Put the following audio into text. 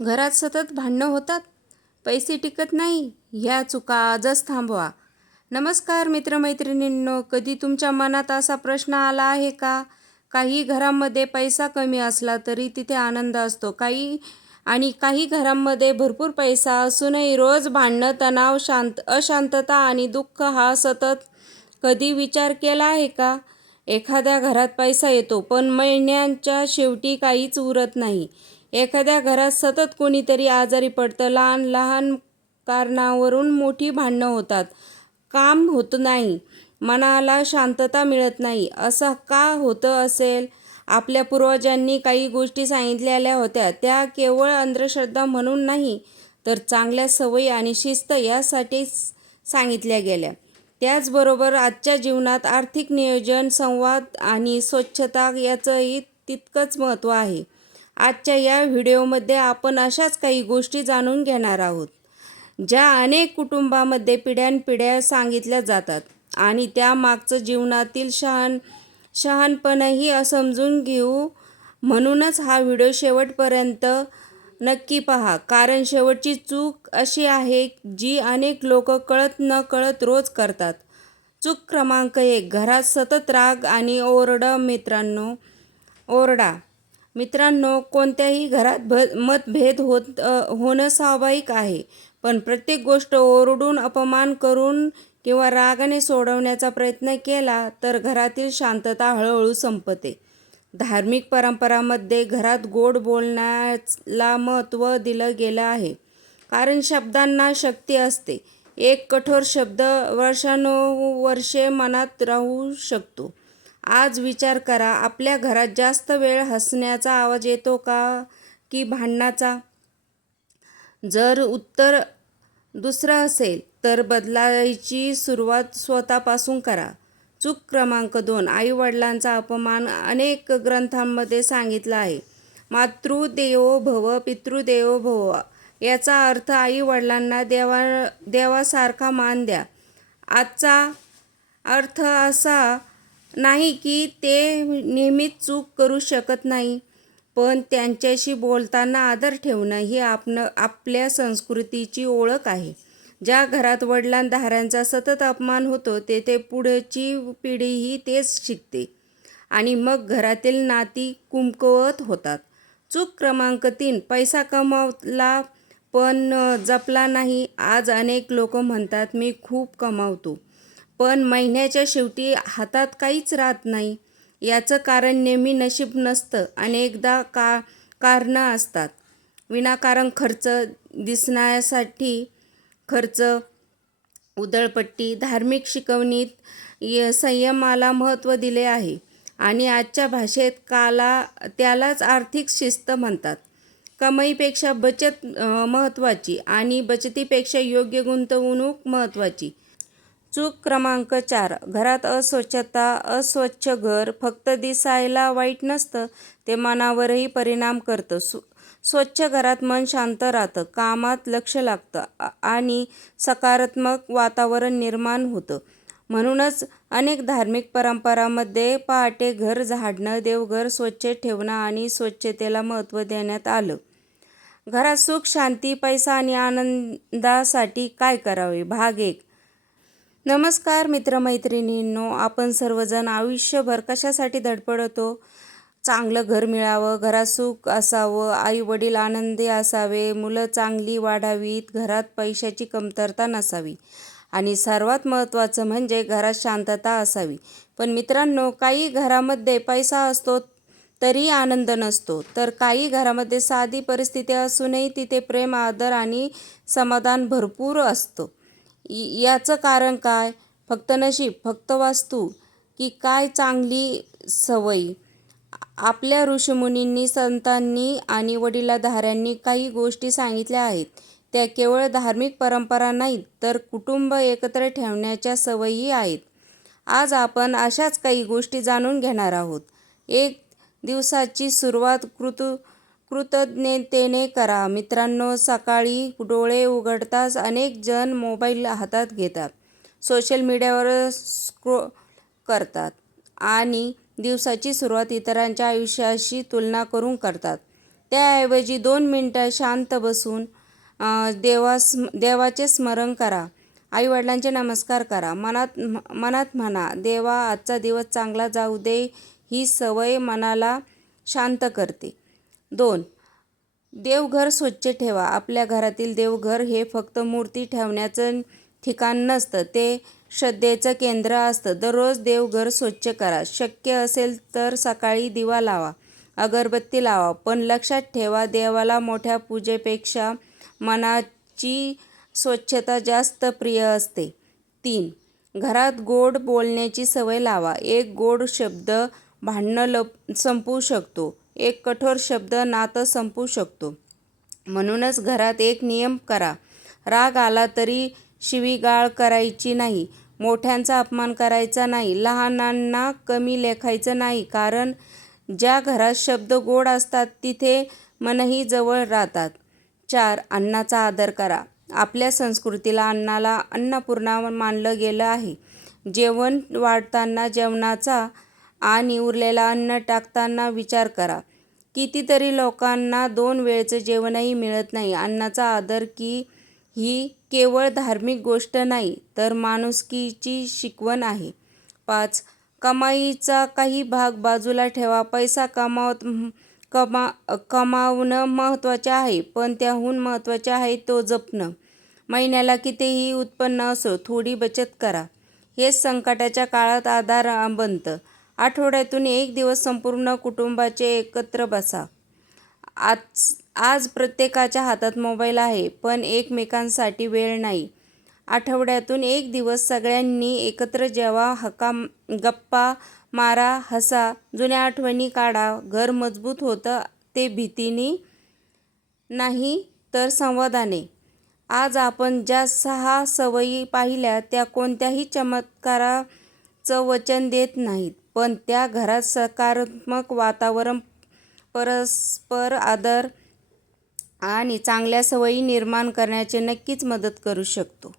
घरात सतत भांडणं होतात, पैसे टिकत नाही, ह्या चुका आजच थांबवा. नमस्कार मित्रमैत्रिणींनो, कधी तुमच्या मनात असा प्रश्न आला आहे का? काही घरांमध्ये पैसा कमी असला तरी तिथे आनंद असतो. काही घरांमध्ये भरपूर पैसा असूनही रोज भांडणं, तणाव, अशांतता आणि दुःख हा सतत. कधी विचार केला आहे का? एखाद्या घरात पैसा येतो पण महिन्याच्या शेवटी काहीच उरत नाही. एखाद्या घरात सतत कोणीतरी आजारी पडतं, लहान लहान कारणावरून मोठी भांडणं होतात, काम होत नाही, मनाला शांतता मिळत नाही. असं का होतं असेल? आपल्या पूर्वजांनी काही गोष्टी सांगितलेल्या होत्या, त्या केवळ अंधश्रद्धा म्हणून नाही, तर चांगल्या सवयी आणि शिस्त यासाठी सांगितल्या गेल्या. त्याचबरोबर आजच्या जीवनात आर्थिक नियोजन, संवाद आणि स्वच्छता याचंही तितकंच महत्त्व आहे. आजच्या या व्हिडिओमध्ये आपण अशाच काही गोष्टी जाणून घेणार आहोत, ज्या अनेक कुटुंबांमध्ये पिढ्यानपिढ्या सांगितल्या जातात आणि त्यामागचं जीवनातील शहाणपणही समजून घेऊ. म्हणूनच हा व्हिडिओ शेवटपर्यंत नक्की पहा, कारण शेवटची चूक अशी आहे जी अनेक लोक कळत नकळत रोज करतात. चूक क्रमांक 1, घरात सतत राग आणि ओरडा. मित्रांनो, कोणत्याही घरात मतभेद होणं स्वाभाविक आहे, पण प्रत्येक गोष्ट ओरडून, अपमान करून किंवा रागाने सोडवण्याचा प्रयत्न केला तर घरातील शांतता हळूहळू संपते. धार्मिक परंपरांमध्ये घरात गोड बोलण्याला महत्त्व दिलं गेलं आहे, कारण शब्दांना शक्ती असते. एक कठोर शब्द वर्षानुवर्षे मनात राहू शकतो. आज विचार करा, आपल्या घरात जास्त वेळ हसण्याचा आवाज येतो का की भांडणाचा? जर उत्तर दुसरं असेल तर बदलायची सुरुवात स्वतःपासून करा. चूक क्रमांक 2, आई-वडिलांचा अपमान. अनेक ग्रंथांमध्ये सांगितलं आहे, मातृदेवो भव, पितृदेवो भव. याचा अर्थ आई-वडिलांना देवासारखा मान द्या. आजचा अर्थ असा नाही की ते नेहमीच चूक करू शकत नाही, पण त्यांच्याशी बोलताना आदर ठेवणं ही आपल्या संस्कृतीची ओळख आहे. ज्या घरात वडिलांधाऱ्यांचा सतत अपमान होतो तेथे पुढची पिढीही तेच शिकते आणि मग घरातील नाती कमकुवत होतात. चूक क्रमांक 3, पैसा कमावला पण जपला नाही. आज अनेक लोक म्हणतात, मी खूप कमावतो, पण महिन्याच्या शेवटी हातात काहीच राहत नाही. याचं कारण नेहमी नशीब नसतं. अनेकदा कारणं असतात. विनाकारण खर्च, दिसण्यासाठी खर्च, उधळपट्टी. धार्मिक शिकवणीत संयमाला महत्त्व दिले आहे आणि आजच्या भाषेत त्यालाच आर्थिक शिस्त म्हणतात. कमाईपेक्षा बचत महत्त्वाची आणि बचतीपेक्षा योग्य गुंतवणूक महत्त्वाची. चूक क्रमांक 4, घरात अस्वच्छता. अस्वच्छ घर फक्त दिसायला वाईट नसतं, ते मनावरही परिणाम करतं. स्वच्छ घरात मन शांत राहतं, कामात लक्ष लागतं आणि सकारात्मक वातावरण निर्माण होतं. म्हणूनच अनेक धार्मिक परंपरांमध्ये पहाटे घर झाडणं, देवघर स्वच्छ ठेवणं आणि स्वच्छतेला महत्त्व देण्यात आलं. घरात सुख, शांती, पैसा आणि आनंदासाठी काय करावे? भाग 1. नमस्कार मित्रमैत्रिणींनो, आपण सर्वजण आयुष्यभर कशासाठी धडपडतो? चांगलं घर मिळावं, घरात सुख असावं, आई-वडील आनंदी असावे, मुलं चांगली वाढावीत, घरात पैशाची कमतरता नसावी आणि सर्वात महत्त्वाचं म्हणजे घरात शांतता असावी. पण मित्रांनो, काही घरामध्ये पैसा असतो तरी आनंद नसतो, तर काही घरामध्ये साधी परिस्थिती असूनही तिथे प्रेम, आदर आणि समाधान भरपूर असतं. याचं कारण काय? फक्त नशीब, फक्त वास्तू, की काय चांगली सवयी? आपल्या ऋषीमुनींनी, संतांनी आणि वडीलधाऱ्यांनी काही गोष्टी सांगितल्या आहेत. त्या केवळ धार्मिक परंपरा नाहीत, तर कुटुंब एकत्र ठेवण्याच्या सवयी आहेत. आज आपण अशाच काही गोष्टी जाणून घेणार आहोत. एक दिवसाची सुरुवात कृतज्ञतेने करा. मित्रांनो, सकाळी डोळे उघडताच अनेक जण मोबाईल हातात घेतात, सोशल मीडियावर स्क्रोल करतात आणि दिवसाची सुरुवात इतरांच्या आयुष्याशी तुलना करून करतात. त्याऐवजी 2 मिनिटं शांत बसून देवाचे स्मरण करा. आईवडिलांचे नमस्कार करा. मनात म्हणा, देवा आजचा दिवस चांगला जाऊ दे. ही सवय मनाला शांत करते. 2. देवघर स्वच्छ ठेवा. आपल्या घरातील देवघर हे फक्त मूर्ती ठेवण्याचं ठिकाण नसतं, ते श्रद्धेचं केंद्र असतं. दररोज देवघर स्वच्छ करा. शक्य असेल तर सकाळी दिवा लावा, अगरबत्ती लावा. पण लक्षात ठेवा, देवाला मोठ्या पूजेपेक्षा मनाची स्वच्छता जास्त प्रिय असते. 3. घरात गोड बोलण्याची सवय लावा. एक गोड शब्द भांडणं संपवू शकतो. एक कठोर शब्द नातं संपवू शकतो. म्हणूनच घरात एक नियम करा. राग आला तरी शिवीगाळ करायची नाही. मोठ्यांचा अपमान करायचा नाही. लहानांना कमी लेखायचं नाही. कारण ज्या घरात शब्द गोड असतात तिथे मनही जवळ राहतात. 4. अन्नाचा आदर करा. आपल्या संस्कृतीला अन्नाला अन्नपूर्णा मानलं गेलं आहे. जेवण वाढताना जेवणाचा आणि उरलेलं अन्न टाकताना विचार करा. कितीतरी लोकांना 2 वेळचं जेवणही मिळत नाही. अन्नाचा आदर ही केवळ धार्मिक गोष्ट नाही, तर माणुसकीची शिकवण आहे. 5. कमाईचा काही भाग बाजूला ठेवा. पैसा कमावणं महत्त्वाचे आहे, पण त्याहून महत्त्वाचे आहे तो जपणं. महिन्याला कितीही उत्पन्न असो, थोडी बचत करा. हेच संकटाच्या काळात आधार बनतं. आठवड्यातून 1 दिवस संपूर्ण कुटुंबाचे एकत्र बसा. आज प्रत्येकाच्या हातात मोबाईल आहे, पण एकमेकांसाठी वेळ नाही. आठवड्यातून 1 दिवस सगळ्यांनी एकत्र जेवा, गप्पा मारा, हसा, जुन्या आठवणी काढा. घर मजबूत होतं ते भीतीने नाही, तर संवादाने. आज आपण ज्या 6 सवयी पाहिल्या त्या कोणत्याही चमत्काराचं वचन देत नाहीत, पण त्या घरात सकारात्मक वातावरण, परस्पर आदर आणि चांगल्या सवयी निर्माण करण्याची नक्कीच मदत करू शकतो.